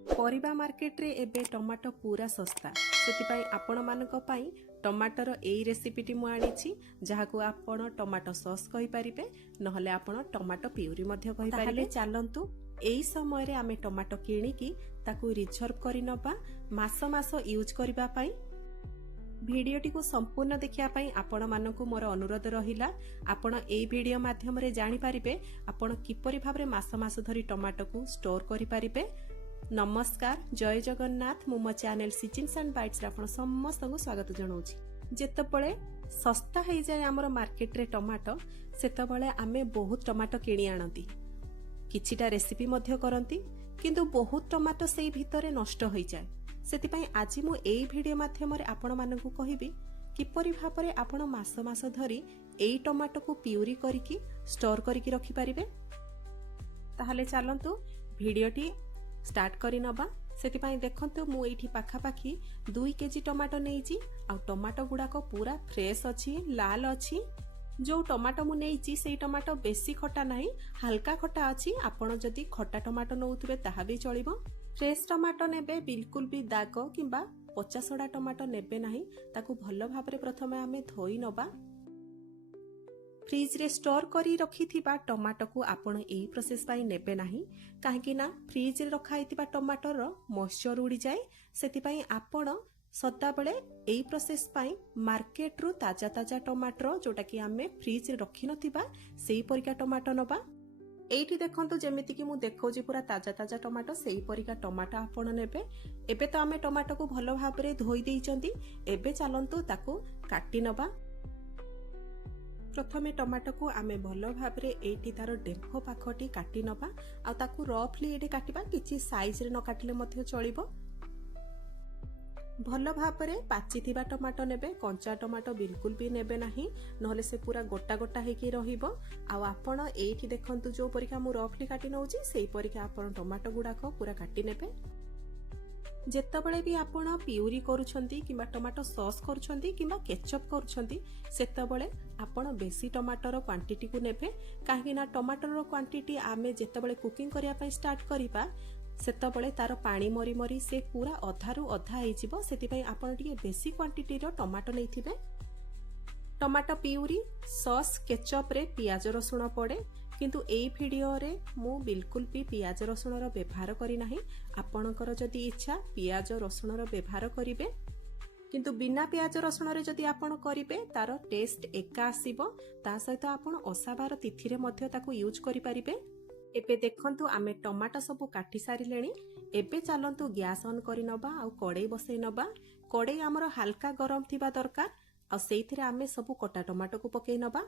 परिबा market रे एबे tomato पूरा सस्ता सेतिपाई आपण मानक पाई टमाटर एई रेसिपीटी मु आनिछि जहाकू आपण टमाटो सॉस कहि परिबे नहले आपण टमाटो प्यूरी मध्य कहि परिबे। चलंतु एई समय रे आमे टमाटो किनिकी ताकू रिजर्व करि नबा मास मास यूज करिबा पाई। भिडियोटी को संपूर्ण देखिया पाई आपण मानकू मोर अनुरोध रहिला आपण एई वीडियो माध्यम रे जानि परिबे आपण किपरि भाबरे मास मास धरी टमाटो को स्टोर करि परिबे। नमस्कार, जय जगन्नाथ। मु मो चैनल सिचिन्स एंड बाइट्स रे आपण समस्त को स्वागत जणाउछि। जेतबळे सस्ता हे जाय हमर मार्केट रे टमाटो सेतबळे आमे बहुत टमाटो किनि आनंती किछिटा रेसिपी मध्य करंती किंतु बहुत टमाटो सेई भितरे नष्ट होई जाय। सेतिपाई आज मु एई वीडियो माध्यम रे आपण मानकू कहिबी किपरि भाबरे आपण मास मास धरी एई टमाटो को प्यूरी करिकि स्टोर करिकि रखि परिबे। ताहाले चलंतु वीडियोटी स्टार्ट करि नबा। सेतिपाई देखंतु मु एठी पाखा पाखी 2 केजी टमाटो नेइची आ टमाटो गुडाको पूरा फ्रेश अछि, लाल अछि। जो टमाटो मु नेइची सेई टमाटो बेसी खटा नाही, हल्का खटा अछि। आपण जदी खटा टमाटो नउतबे ताहा भी चलिबो। फ्रेश टमाटो नेबे, बिल्कुल भी दाग किंबा पचासड़ा टमाटो नेबे नाही। ताकू भलो भाबरे प्रथमे आमे धोई नबा। फ्रिज रे स्टोर करी रखी थिबा टमाटो को आपण एई प्रोसेस पाई नेबे नाही काहेकि ना फ्रिज रे रखा हितिबा टमाटो रो मॉइस्चर उडी जाय। सेति आपण सदा बेले एई प्रोसेस पाई मार्केट रू ताजा ताजा टमाटो जोटा कि आमे फ्रिज रे रखी नथिबा सेई परिका टमाटो नबा। एठी देखंतु जेमिति कि मु देखौजी पूरा ताजा ताजा टमाटो सेई परिका टमाटो आपण नेबे। एबे तो आमे टमाटो को भलो भाबरे धोई देइचंती। एबे चलंतु ताकू काटी नबा। प्रथमे टमाटो को आमे भलो भाबरे एठी तारो डेम्फो पाखटी काटी नबा आ ताकू रफली एठी काटिबा। किछि साइज रे न काटिले मध्य चलिबो। भलो भाबरे पाचिथिबा टमाटो नेबे, कंचा टमाटो बिल्कुल भी नेबे नाही नहले से पूरा गोटा गोटा हेकी रहिबो। आ आपण एठी देखंतु जो परिका मु रफली काटी नउची सेई परिका आपण टमाटो गुडाको पूरा काटी नेबे। जेतबळे भी आपण प्यूरी करूछंती किबा टमाटो सॉस करूछंती किबा केचप करूछंती सेतबळे आपण बेसी टमाटर क्वांटिटी को नेबे काहे ना टमाटर क्वांटिटी आमे जेतबळे कुकिंग करिया पय स्टार्ट करिबा सेतबळे तार पानी मरी मरी से पूरा अधारु अधा हे जिवो। सेति पय आपण टिके बेसी क्वांटिटी रो टमाटो नैथिबे। टमाटो प्यूरी सॉस केचप रे पियाज रसुण पड़े किंतु एई वीडियो रे मु बिल्कुल भी पियाज रसुण रो व्यवहार करी नाही। आपणकर जदी इच्छा पियाज रसुण रो व्यवहार करिवे किंतु बिना पियाज रसुण रे जदी आपण करिवे तार टेस्ट एका आसीबो। ता सहित आपण ओसाबार तिथि रे मध्य ताकू यूज करि परिबे। एबे देखंतु आमे टमाटो सब काटी सारिलेनी। एबे चलंतु गैस ऑन करि नबा आ कड़ाई बसै नबा। कड़ाई हमर हल्का गरम थिबा दरकार आ सेइथिरे आमे सब कटा टमाटो को पकै नबा।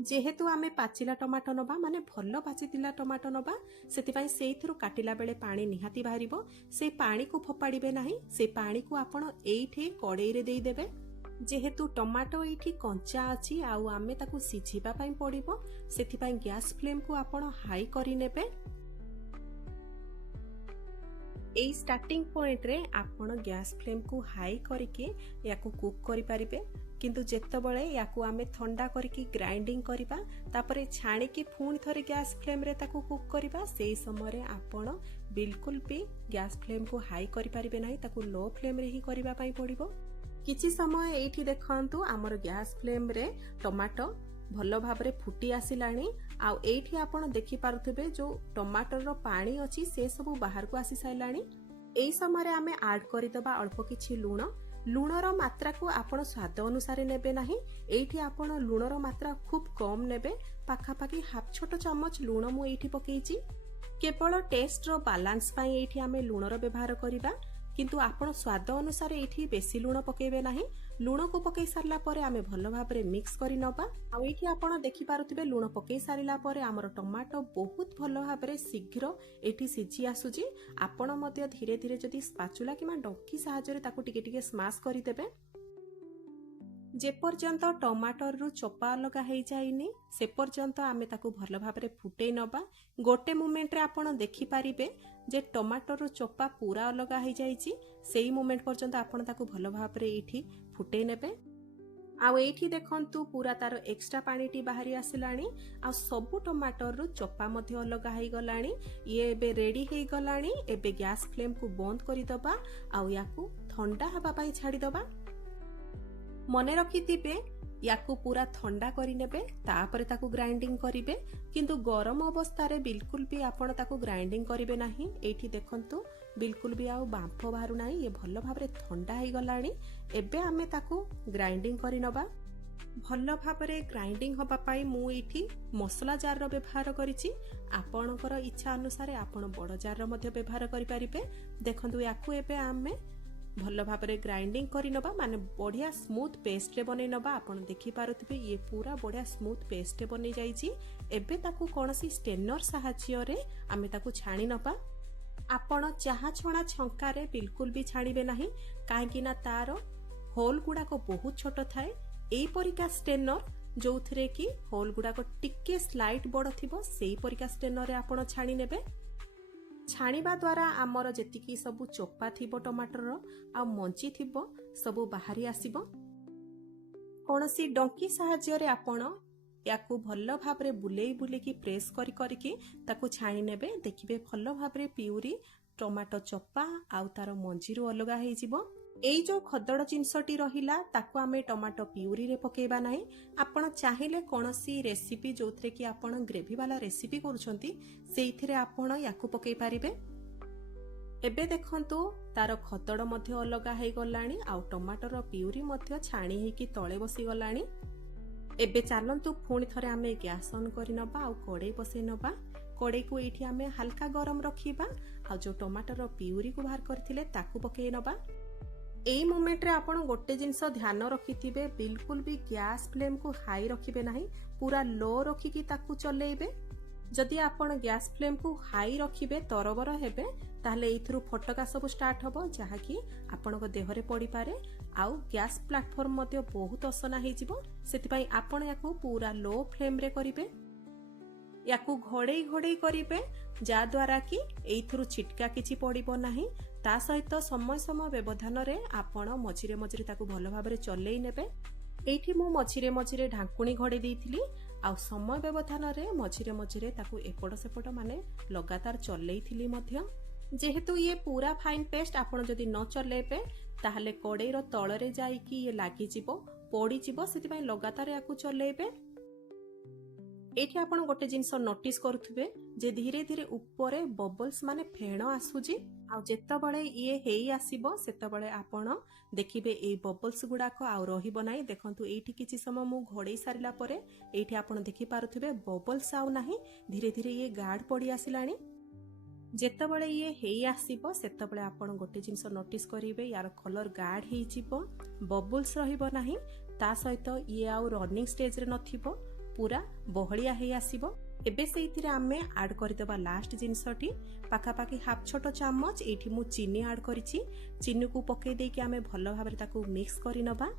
जेहेतु आमे पाचिला टमाटो नबा माने भलो पाचितिला टमाटो नबा सेतिपाई सेइथिरु काटिला बेले पानी निहाती बाहरिबो। से पानी को फोपाड़िबे नाही, से पानी को आपण एइठे कड़ाई रे देई देबे। जेहेतु टमाटो एठी कंचा अछि आउ आमे ताकू सिझिबा पई पड़िबो सेतिपाई गैस फ्लेम को आपण हाई करि नेबे। एई स्टार्टिंग पॉइंट रे आपण गैस फ्लेम को हाई करिके याकू कुक करि परिबे। किंतु जेतबळे याकू आमे ठंडा करिके ग्राइंडिंग करिबा तापरे छाणिके फुणी थरे गैस फ्लेम रे ताकू कुक करिबा सेई समय रे आपण बिल्कुल भी गैस फ्लेम को हाई करि परिबे नाही, ताकू लो फ्लेम रे ही करिबा पई पड़िबो। किछि समय एठी देखंतु हमर गैस फ्लेम रे टमाटो भलो भाबरे फुटी आसिलाणी। आ एठी आपण देखि पारुथबे जो टमाटर रो पानी अछि से सब बाहर को आसी साइलाणी। एई समय रे आमे ऐड करि दबा अल्प किछि लूण। लूणर मात्रा को आपण स्वाद अनुसार नेबे नाही। एठी आपण लूणर मात्रा खूब कम नेबे। पाखा पाखी हाफ छोटो चम्मच लूण मु एठी पकेइची। केवल टेस्ट रो बैलेंस पई एठी आमे लूणर व्यवहार करिबा किंतु आपण स्वाद अनुसार एठी बेसी लूण पकेबे नाही। लूण को पकई सारला परे आमे भलो भाबरे मिक्स करि नबा। आ एठी आपण देखि पारुथिबे लूण पकई सारिला परे हमर टमाटो बहुत भलो भाबरे शीघ्र एठी सिझी आसुजी। आपण मध्य धीरे धीरे जदी स्पाचुला किमा डंकी सहायरे ताकू टिके टिके स्मैश करि देबे। जे पर्यंत टमाटर रु चोपा अलगा हे जाइनी से पर्यंत आमे ताकू भलो भाबरे फुटै नबा। गोटे मोमेंट रे आपण देखि पारिबे जे टमाटर रु चोपा पूरा अलगा हे जाइची। सेई मोमेंट पर्यंत आपण ताकू भलो भाबरे एठी फुटै नेबे। आउ एठी देखंतु पूरा तार एक्स्ट्रा पानीटी बाहरी आसिलानी आ सबु टमाटर रु चोपा मध्य अलग हो गलानी। ये एबे रेडी हो गलानी। एबे गैस फ्लेम को बंद करि दबा आउ याकू ठंडा हबा पई छाडी दबा। मने रखिथिबे याकू पूरा ठंडा करि नेबे तापरे ताकू ग्राइंडिंग करिवे, किंतु गरम अवस्था रे बिल्कुल भी आपण ताकू ग्राइंडिंग करिवे नाही। एठी देखंतु बिल्कुल भी आउ बांफ बाहरु नाही, ये भलो भाबरे ठंडा हो गलानी। एबे आमे ताकू ग्राइंडिंग करि नबा। भलो भाबरे ग्राइंडिंग हबा पाई मु एठी मसला जार रो व्यवहार करिछि। आपणकर इच्छा अनुसार आपण बड़ जार रो मध्ये व्यवहार करि परिबे। देखंतु याकू एबे आमे भलो भाबरे ग्राइंडिंग करि नबा, माने बढ़िया स्मूथ पेस्ट रे बनै नबा। आपण देखि पारुथिबे ये पूरा बढ़िया स्मूथ पेस्ट रे बनै जाईछि। एबे ताकू कोनोसी स्टेनर सहाय्य रे आमे ताकू छाणी नबा। आपण चाहा छणा छंका रे बिल्कुल भी छाणीबे नाही, काहेकि ना तार होल गुडा को बहुत छोट थाए। एई परिका स्टेनर जोथरे कि होल गुडा को टिके स्लाइट बड़ थिबो, सेई परिका स्टेनर रे आपण छाणी नेबे। छाणीबा द्वारा आमर जेतिकी सबु चोपा थिबो टमाटर आ मंची थिबो सबु बाहरी आसीबो। कोनोसी डंकी सहाय्य रे आपण याकू भलो भाबरे बुलेई बुलेकी प्रेस करी करिकी ताकू छाणी नेबे। देखिबे भलो भाबरे प्यूरी टमाटो चोपा आउ तार मंजी रु अलगा हेई जिवो। एई जो खदड़ जिनसटी रहिला ताकू आमे टमाटो प्यूरी रे पकेबा नाही। आपण चाहिले कोनोसी रेसिपी जोथरे कि आपण ग्रेवी वाला रेसिपी करूछंती सेइथिरे आपण याकू पकेई पारिबे। एबे देखंतु तार खदड़ मध्ये अलगा हेई गलानी आउ टमाटर प्यूरी मध्ये छाणी हेकी तळे बसी गलानी। एबे चालंतु पुणी थरे आमे गैस ऑन करि नबा आउ कड़ाई बसै नबा। कड़ाई को एठी आमे हल्का गरम रखिबा आउ जो टमाटर प्यूरी को बाहर करथिले ताकू पकेई नबा। एई मोमेंट रे आपण गोटे जिंस ध्यान रखिथिबे, बिल्कुल भी गैस फ्लेम को हाई रखिबे नाही, पूरा लो रखिकी ताकू चलेइबे। जदि आपण गैस फ्लेम को हाई रखिबे तरबर हेबे ताहले एथरु फटका सब स्टार्ट हबो, जहा कि आपनको देहरे पड़ी पारे आउ गैस प्लेटफॉर्म मध्ये बहुत असना हेई जिवो। सेति पई आपण याकू पूरा लो फ्लेम रे करिवे। याकू घोड़ेई घोड़ेई करिवे जा द्वारा कि एथरु छिटका किछि पड़िबो नाही। ता सहित समय समय व्यवधान रे आपण मझिरे मझिरे ताकू भलो भाबरे चलेई नेबे। एठी मु मझिरे मझिरे ढांकुणी घोड़े देइथिली आउ समय व्यवधान रे मझिरे मझिरे ताकू एपड़ सेपड़ माने लगातार चलेइथिली मध्य। जेहेतु ये पूरा फाइन पेस्ट आपण जदि न चलेबे ताहले कड़ाई रो तळरे जाई कि ये लागि जिवो, पड़ी जिवो, सेति पई लगातार याकू चलेबे। एठी आपण गोटे जिंस नोटिस करुथबे जे धीरे धीरे ऊपरे बबल्स माने फेण आसुजी आउ जेतबळे ये हेई आसीबो सेतबळे आपण देखिबे ए बबल्स गुडाको आउ रहिबो नाही। देखंतु एठी किछि समय मु घोड़ेई सारिला परे एठी आपण देखि पारुथबे बबल्स आउ नाही, धीरे धीरे ये गाढ़ पड़ी आसिलानी। जेतबळे ये हेई आसीबो सेतबळे आपण गोटे जिंस नोटिस करिवे यार कलर गाढ़ हेई जिवो, बबल्स रहिबो नाही, ता सहित ये आउ रनिंग स्टेज रे नथिबो, पूरा बहलिया हेई आसीबो। एबे सेइथिरे आमे ऐड करिदबा लास्ट जिंसटी पाखापाखि हाफ छोट चामच एठी मु चीनी ऐड करिछि। चीनी को पके देकी आमे भलो भाबरे ताकू मिक्स करि नबा।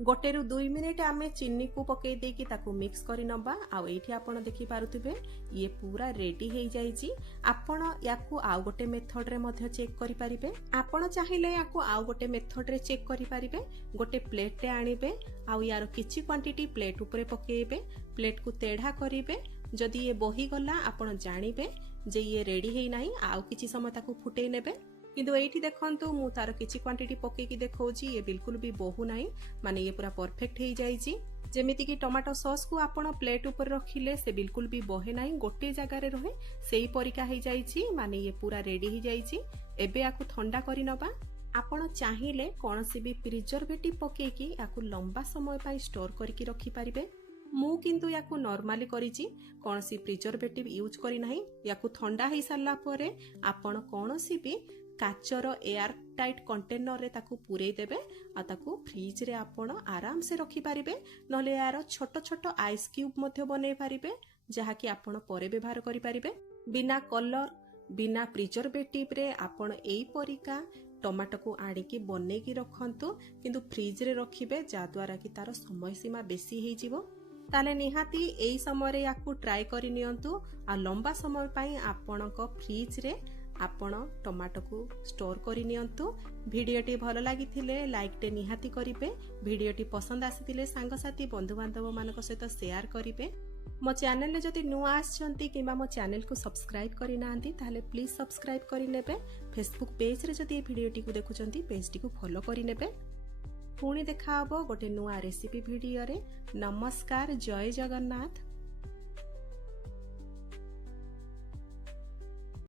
गोटे रु 2 मिनिट आमे चीनी को पके देकी ताकू मिक्स करि नबा। आ एठी आपण देखि पारुथिबे ये पूरा रेडी हेई जाईछि। आपण याकू आउ गोटे मेथड रे मध्ये चेक करि परिबे। आपण चाहिले याकू आउ गोटे मेथड रे चेक करि परिबे। गोटे प्लेट रे आनिबे आउ यार किछि क्वांटिटी प्लेट ऊपर पकेइबे, प्लेट को तेढ़ा करिबे। जदि ये बही गला आपण जानिबे जे ये रेडी हेई नाही, आउ किछि समय ताकू फुटेई नेबे। किंतु एठी देखंतु मु तार किछि क्वांटिटी पके की देखौछि, ये बिल्कुल भी बहु नाही, माने ये पूरा परफेक्ट हेई जाईछि। जेमिति कि टमाटो सॉस को आपण प्लेट ऊपर रखिले से बिल्कुल भी बहे नाही, गोटे जगह रे रहे सेही परिका हेई जाईछि, माने ये पूरा रेडी हेई जाईछि। एबे याकू ठंडा करि नबा। आपण चाहिले कोनोसी भी प्रिजर्वेटिव पके की याकू लंबा समय पई स्टोर करके रखि परिबे। मु किंतु याकू नॉर्मली करिछि, कोनोसी प्रिजर्वेटिव यूज करि नाही। याकू ठंडा हेई सारला परे आपण कोनोसी भी काचर एयर टाइट कंटेनर रे ताकू पुरई देबे आ ताकू फ्रिज रे आपण आराम से रखि पारिबे। नले यार छोट छोट आइस क्यूब मध्ये बनै पारिबे, जहा कि आपण परे व्यवहार करि पारिबे। बिना कलर बिना प्रिजर्वेटिव रे आपण एई परिका टमाटो को आनिकी बनेकी रखंतु, किंतु फ्रिज रे रखिबे जा द्वारा कि तार समय सीमा बेसी हेई जिवो। ताले निहाती एई समय रे याकू ट्राई करि नियंतु आ लंबा समय पई आपणक फ्रिज रे आपण टमाटो को स्टोर करि नियंतु। भिडियोटी भल लागिथिले लाइक टे निहाती करिवे। भिडियोटी पसंद आसीथिले सांगसाथी बंधु बांधव मानक सहित शेयर करिवे। मो चैनल रे जदि नुआ आछंती किबा मो चैनल को सब्सक्राइब करि नांती ताले प्लीज सब्सक्राइब करि नेबे। फेसबुक पेज रे जदि ए भिडियोटी को देखुचंती पेज टी को फॉलो करि नेबे। पुणी देखा हबो गोटे नुआ रेसिपी भिडियो रे। नमस्कार, जय जगन्नाथ।